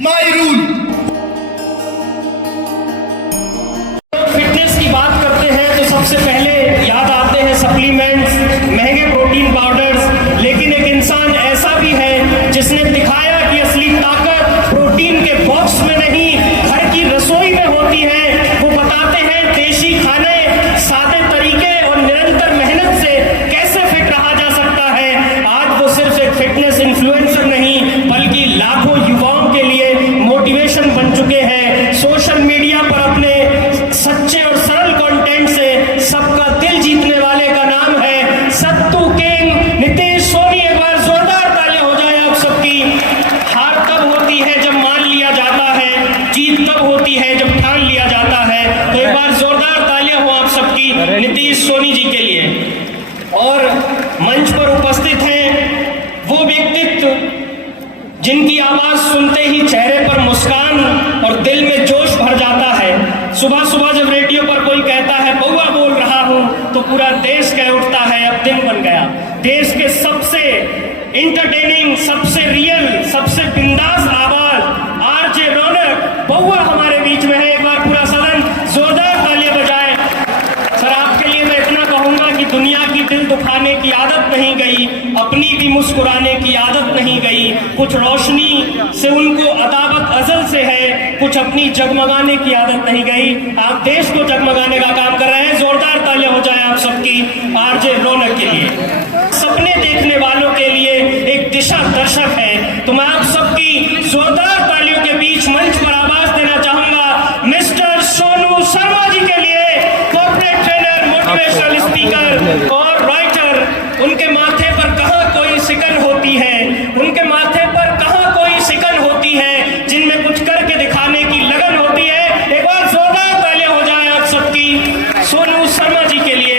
my rule. Fitness की बात करते हैं तो सबसे पहले याद आते हैं सप्लीमेंट्स, महंगे प्रोटीन पाउडर्स, लेकिन एक इंसान ऐसा भी है जिसने दिखाया कि असली ताकत प्रोटीन के बॉक्स में नहीं, घर की रसोई में होती है। वो बताते हैं देशी खाने, सादे तरीके और निरंतर मेहनत से कैसे फिट रहा जा सकता है। आज वो सिर्फ एक फिटनेस इन्फ्लुएंसर नहीं बल्कि लाखों युवाओं के लिए मोटिवेशन बन चुके हैं। सोशल मीडिया पर अपने सच्चे और सरल कंटेंट से सबका दिल जीतने वाले का नाम है सत्तू किंग नीतीश सोनी। एक बार जोरदार तालियां हो जाए आप सबकी। हार तब होती है जब मान लिया जाता है, जीत तब होती है जब ठान लिया जाता है। तो एक बार जोरदार तालियां हो आप सबकी नीतीश सोनी जी के लिए। और मंच पर उपस्थित हैं वो व्यक्तित्व जिनकी आवाज सुनते ही चेहरे पर मुस्कान और दिल में जोश भर जाता है। सुबह सुबह जब रेडियो पर कोई कहता है बउआ बोल रहा हूं तो पूरा देश कह उठता है अब दिन बन गया। देश के सबसे इंटरटेनिंग, सबसे रियल, सबसे बिंदास आवाज आरजे रौनक बउआ हमारे बीच में है। एक बार पूरा सदन जोरदार तालियां बजाए। सर, आपके लिए मैं इतना कहूंगा कि दुनिया की दिल दुखाने की आदत नहीं गई, अपनी भी मुस्कुराने की आदत नहीं गई। कुछ रोशनी से उनको अदावत अजल से है, कुछ अपनी जगमगाने की आदत नहीं गई। आप देश को जगमगाने का काम कर रहे हैं। जोरदार तालियां हो जाए आप सबकी आरजे रौनक के लिए। सपने देखने वालों के लिए एक दिशा दर्शक है। तो मैं आप सबकी जोरदार तालियों के बीच मंच पर आवाज देना चाहूंगा मिस्टर सोनू शर्मा जी के लिए। कॉर्पोरेट ट्रेनर, मोटिवेशनल स्पीकर और राइटर। उनके माथे पर कहां कोई सिकन होती है, उनके माथे पर कहां कोई सिकन होती है, जिनमें कुछ करके दिखाने की लगन होती है। एक बार जोरदार तालियां हो जाए आप सबकी सोनू शर्मा जी के लिए।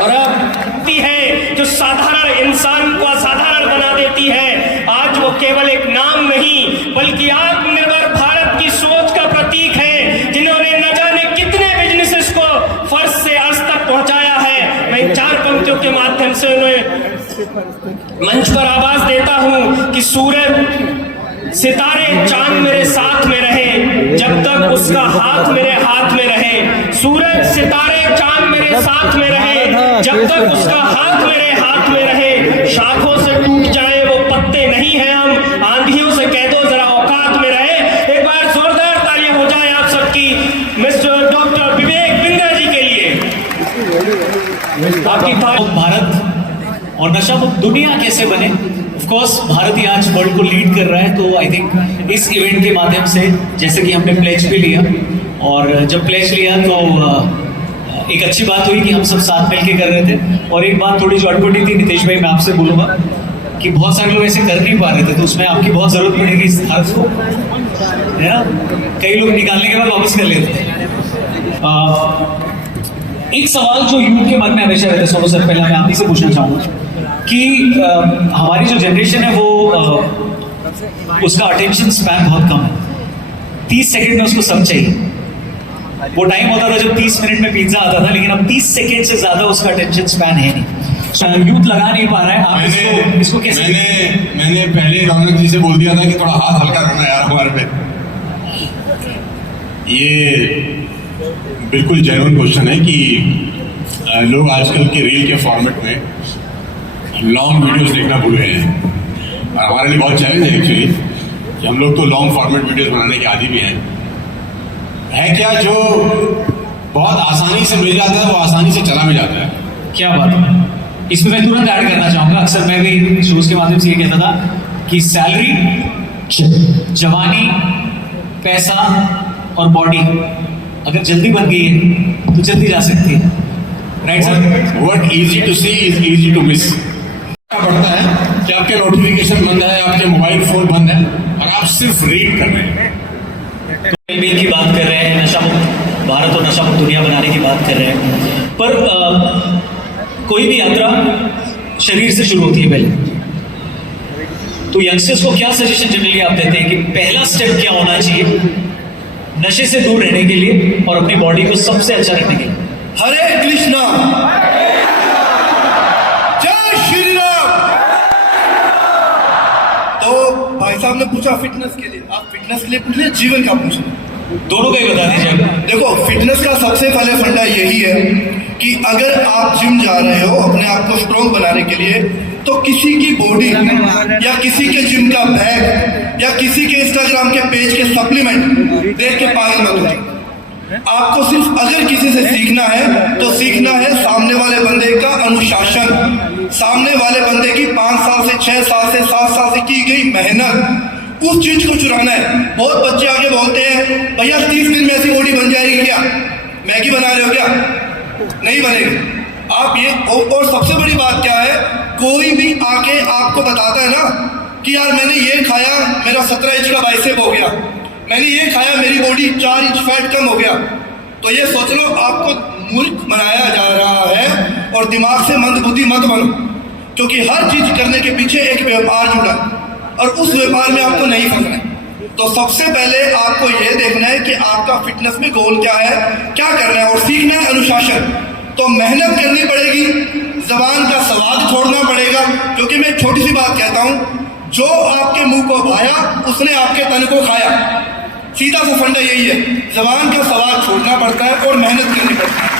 और अब है जो साधारण इंसान को असाधारण बना देती है। आज वो केवल एक नाम नहीं बल्कि आत्मनिर्भर भारत की सोच का प्रतीक है, जिन्होंने न जाने कितने बिजनेसेस को फर्श से अर्श तक पहुंचाया है। मैं इन चार पंक्तियों के माध्यम से उन्हें मंच पर आवाज देता हूं कि सूरज, सितारे, चांद मेरे साथ में रहे जब तक उसका हाथ मेरे हाथ में रहे। सूरज, सितारे, चांद मेरे साथ में रहे जब तक उसका हाथ मेरे हाथ में रहे। शाखों से टूट जाए वो पत्ते नहीं हैं हम, आंधियों से कह दो जरा औकात में रहे। एक बार जोरदार तालियां हो जाए आप सबकी मिस्टर डॉक्टर विवेक बिंगा जी के लिए। आपकी भारत और नशा मुक्त दुनिया कैसे बने। ऑफ कोर्स भारत ही आज वर्ल्ड को लीड कर रहा है। तो आई थिंक इस इवेंट के माध्यम से, जैसे कि हमने प्लेज भी लिया, और जब प्लेज लिया तो एक अच्छी बात हुई कि हम सब साथ मिलके कर रहे थे। और एक बात थोड़ी जो अटपटी थी नितेश भाई, मैं आपसे बोलूंगा कि बहुत सारे लोग ऐसे कर नहीं पा रहे थे, तो उसमें आपकी बहुत जरूरत पड़ेगी इस हाथ को, है ना। कई लोग निकालने के बाद वापस कर लेते हैं। एक सवाल जो यूथ के मन में हमेशा रहता है, सोनू सर, पहले मैं आप ही से पूछना चाहूंगा कि हमारी जो जनरेशन है वो उसका अटेंशन स्पैन बहुत कम है। 30 सेकंड में उसको सब चाहिए। वो टाइम होता था जब 30 मिनट में पिज्जा आता था, लेकिन अब 30 सेकंड से ज्यादा उसका अटेंशन स्पैन है नहीं। यूथ लगा नहीं पा रहा है। आप इसको कैसे? मैंने पहले रौनक जी से बोल दिया था कि थोड़ा हाथ हल्का करना यार हमारे पे। ये बिल्कुल जेन्युइन क्वेश्चन है कि लोग आजकल के रील के फॉर्मेट में लॉन्ग वीडियोस देखना भूल गए हैं। और हमारे लिए बहुत चैलेंज है एक्चुअली कि हम लोग तो लॉन्ग फॉर्मेट वीडियोस बनाने के आदी भी हैं। है क्या जो बहुत आसानी से मिल जाता है वो आसानी से चला भी जाता है। क्या बात है। इसमें मैं तुरंत ऐड करना चाहूंगा। अक्सर मैं भी शोज के माध्यम से ये कहता था कि सैलरी, जवानी, पैसा और बॉडी अगर जल्दी बन गई है तो जल्दी जा सकती है। Right sir. What easy to see is easy to miss. बढ़ता है कि आपके नोटिफिकेशन बंद है, आपके मोबाइल फोन बंद है और आप सिर्फ रीड कर रहे हैं, वेलबींग की बात कर रहे हैं, नशा मुक्त भारत और नशा मुक्त दुनिया बनाने की बात कर रहे हैं। पर कोई भी यात्रा शरीर से शुरू होती है पहले। तो यंगस्टर्स को क्या सजेशन जनरली आप देते हैं कि पहला स्टेप क्या होना चाहिए नशे से दूर रहने के लिए और अपनी बॉडी को सबसे अच्छा रखने के लिए? हरे कृष्णा, जय श्री राम। तो भाई भाई साहब ने पूछा फिटनेस के लिए, आप फिटनेस के लिए पूछ लिया, जीवन का पूछ लिया। दोनों का ही बता दीजिए। देखो फिटनेस का सबसे पहले फंडा यही है कि अगर आप जिम जा रहे हो अपने आप को स्ट्रॉन्ग बनाने के लिए, तो किसी की बॉडी या किसी के जिम का बैग या किसी के इंस्टाग्राम के पेज के सप्लीमेंट देख के पागल मत हो जाओ। आपको सिर्फ अगर किसी से सीखना है तो सीखना है सामने वाले बंदे का अनुशासन, सामने वाले बंदे की 5 साल से 6 साल से 7 साल से की गई मेहनत, उस चीज को चुराना है। बहुत बच्चे आगे बोलते हैं भैया 30 दिन में ऐसी बॉडी बन जाएगी क्या, मैगी बना रहे हो क्या? नहीं बनेगी। आप ये और सबसे बड़ी बात क्या है, कोई भी आके आपको बताता है ना कि यार मैंने ये खाया मेरा 17 इंच का बाइसेप हो गया, मैंने ये खाया मेरी बॉडी 4 इंच फैट कम हो गया, तो ये सोच लो आपको मूर्ख बनाया जा रहा है। और दिमाग से मंदबुद्धि मत बनो, क्योंकि हर चीज करने के पीछे एक व्यापार जुड़ा और उस व्यापार में आपको नहीं फंसना है। तो सबसे पहले आपको ये देखना है कि आपका फिटनेस में गोल क्या है, क्या करना है, और सीखना है अनुशासन। तो मेहनत करनी पड़ेगी, जबान का स्वाद छोड़ना पड़ेगा, क्योंकि मैं छोटी सी बात कहता हूं, जो आपके मुंह को भाया उसने आपके तन को खाया। सीधा सा फंडा यही है, जबान का स्वाद छोड़ना पड़ता है और मेहनत करनी पड़ती है।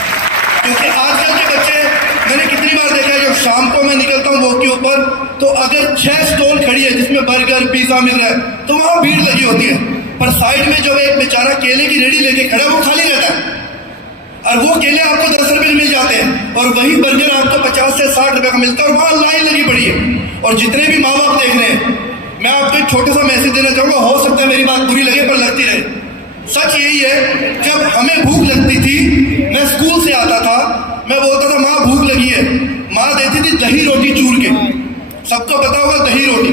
क्योंकि आजकल के बच्चे, मैंने कितनी बार देखा है, जब शाम को मैं निकलता हूँ वॉक के ऊपर, तो अगर 6 स्टॉल खड़ी है जिसमें बर्गर पिज्जा मिल रहा है तो वहां भीड़ लगी होती है, पर साइड में जो एक बेचारा केले की रेडी लेके खड़ा है वो खाली रहता है, और वो केले आपको 10 रुपए में मिल जाते हैं, और वही बर्गर आपको 50 से 60 रुपए का मिलता है, और वहां लाइन लगी पड़ी है। और जितने भी माँ बाप देख रहे हैं, मैं आपको एक छोटा सा मैसेज देना चाहूंगा, हो सकता है मेरी बात बुरी लगे पर लगती रहे। सच यही है, जब हमें भूख लगती थी, मैं स्कूल से आता था, मैं बोलता था माँ भूख लगी है, माँ देती थी दही रोटी चूर के, सबको पता होगा दही रोटी।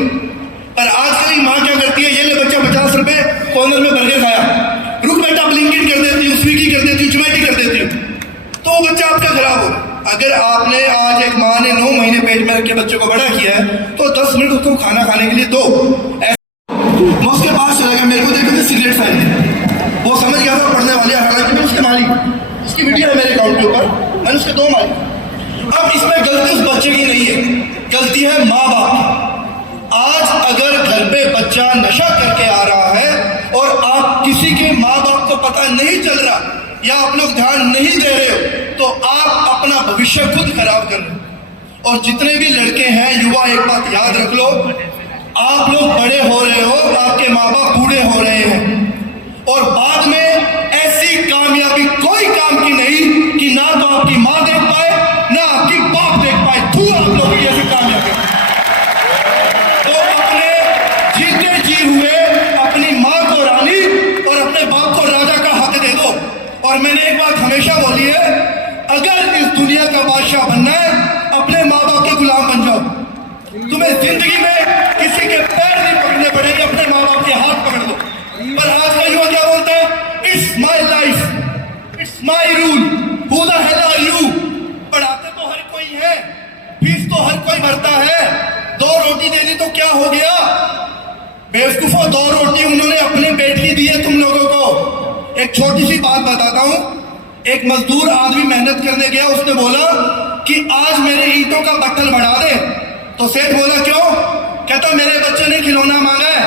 पर आजकल माँ क्या करती है, ये ले बच्चा 50 रुपए कॉर्नर में बर्गर खाया, रुक बेटा ब्लिंकिट कर देती हूँ, स्विगी कर देती हूँ, जोमेटो कर देती हूँ, तो वो बच्चा आपका खराब हो। अगर आपने आज एक माँ ने 9 महीने पेट में रख के बच्चे को बड़ा किया है, तो 10 मिनट उसको खाना खाने के लिए दो। मैं उसके पास चला गया, मेरे को देखो तो सिगरेट फाइल, वो समझ गया था पढ़ने वाले, हालांकि मैं उसके मालिक, उसकी वीडियो है मेरे अकाउंट के ऊपर, मैंने उसके 2 मालिक। अब इसमें गलती उस बच्चे की नहीं है, गलती है माँ बाप की। आज अगर घर पे बच्चा नशा करके आ रहा है और आप किसी के माँ बाप को पता नहीं चल रहा या आप लोग ध्यान नहीं दे रहे हो, तो आप अपना भविष्य खुद खराब कर रहे हो। और जितने भी लड़के हैं, युवा, एक बात याद रख लो, आप लोग बड़े हो रहे हो, आपके माँ बाप बूढ़े हो रहे हैं, और बाद में ऐसी कामयाबी कोई काम की नहीं कि ना तो आपकी माँ देख पाए ना आपकी बाप देख पाए। तू आप लोगों की ऐसी कामयाबी, तो अपने जीते जी हुए अपनी माँ को रानी और अपने बाप को राजा का हक दे दो। और मैंने एक बात हमेशा बोली है, अगर इस दुनिया का बादशाह बनना है, अपने माँ बाप के गुलाम बन जाओ। तुम्हें जिंदगी में किसी के पैर नहीं पकड़ने पड़ेंगे, अपने माँ बाप के हाथ पकड़ दो। पर आज का युवा क्या बोलता है, it's my life, it's my rule, who the hell are you. पढ़ाते तो हर कोई है, फीस तो हर कोई भरता है, 2 रोटी दे दी तो क्या हो गया? बेवकूफों, 2 रोटी उन्होंने अपने पेट की दी है तुम लोगों को। एक छोटी सी बात बताता हूं, एक मजदूर आदमी मेहनत करने गया, उसने बोला कि आज मेरे ईंटों का बट्टल बढ़ा दे। तो सेठ बोला क्यों? कहता मेरे बच्चे ने खिलौना मांगा है।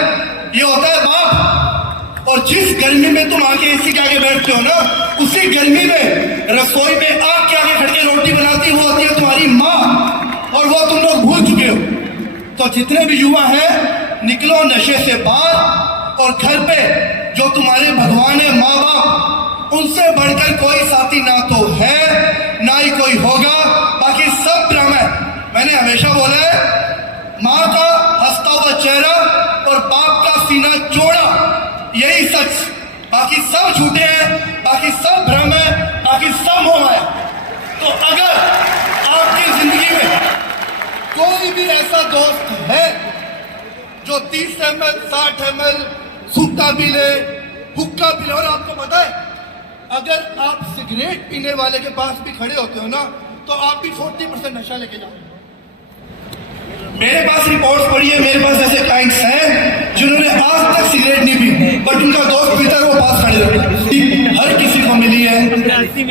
ये होता है बाप। और जिस गर्मी में तुम आके इसी के आगे बैठते हो ना, उसी गर्मी में रसोई में आग के आगे खड़ के रोटी बनाती वो होती है तुम्हारी माँ, और वो तुम लोग भूल चुके हो। तो जितने भी युवा हैं, निकलो नशे से बाहर, और घर पे जो तुम्हारे भगवान है, माँ बाप, उनसे बढ़कर कोई साथी ना तो है ना ही कोई होगा, बाकी सब ड्रामा है। मैंने हमेशा बोला है, माँ का हंसता हुआ चेहरा और बाप का सीना चौड़ा, यही सच, बाकी सब झूठे हैं, बाकी सब भ्रम है, बाकी सब मोह है। तो अगर आपकी जिंदगी में कोई भी ऐसा दोस्त है जो 30 ml 60 ml सुट्टा पी ले, हुक्का पी ले, और आपको पता है अगर आप सिगरेट पीने वाले के पास भी खड़े होते हो ना, तो आप भी 40% नशा लेके जाओ। मेरे पास रिपोर्ट्स पड़ी है, मेरे पास ऐसे क्लाइंट्स हैं जिन्होंने आज तक सिगरेट नहीं पी, बट उनका दोस्त पीता है, वो पास खड़े रहते। हर किसी को मिली है,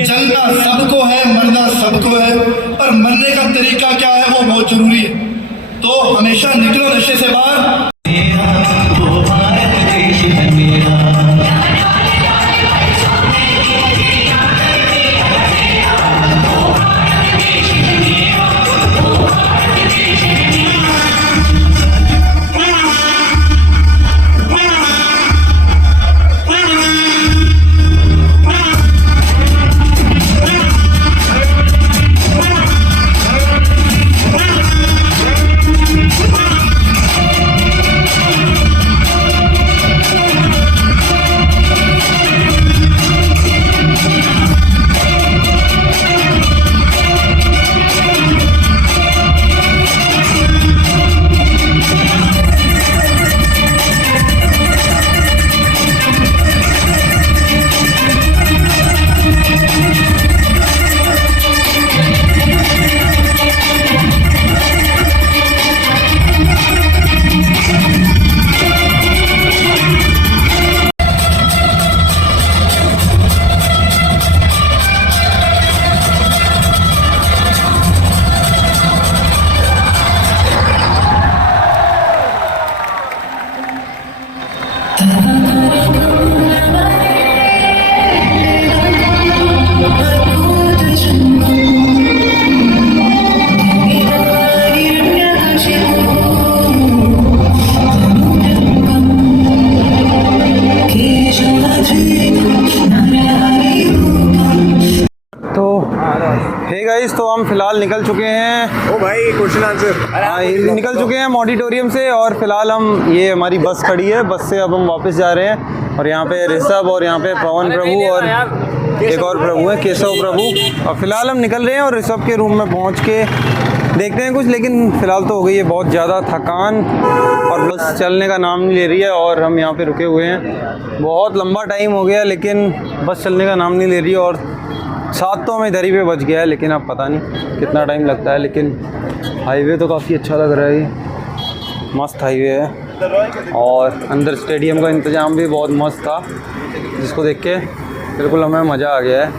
जलना सबको है, मरना सबको है, पर मरने का तरीका क्या है वो बहुत जरूरी है। तो हमेशा निकलो नशे से बाहर। मेरा, वो भारत देश है मेरा। हे गाइस, तो हम फिलहाल निकल चुके हैं। ओ भाई क्वेश्चन आंसर। हाँ, निकल चुके हैं हम ऑडिटोरियम से और फिलहाल हम ये हमारी बस खड़ी है, बस से अब हम वापस जा रहे हैं। और यहाँ पे ऋषभ और यहाँ पे पवन प्रभु और एक और प्रभु है, केशव प्रभु। और फिलहाल हम निकल रहे हैं और ऋषभ के रूम में पहुँच के देखते हैं कुछ, लेकिन फ़िलहाल तो हो गई है बहुत ज़्यादा थकान और बस चलने का नाम नहीं ले रही है। और हम यहाँ पे रुके हुए हैं, बहुत लंबा टाइम हो गया लेकिन बस चलने का नाम नहीं ले रही है। और साथ तो हमें इधर ही पे बच गया है, लेकिन अब पता नहीं कितना टाइम लगता है। लेकिन हाईवे तो काफ़ी अच्छा लग रहा है, ये मस्त हाईवे है। और अंदर स्टेडियम का इंतज़ाम भी बहुत मस्त था, जिसको देख के बिल्कुल हमें मज़ा आ गया है।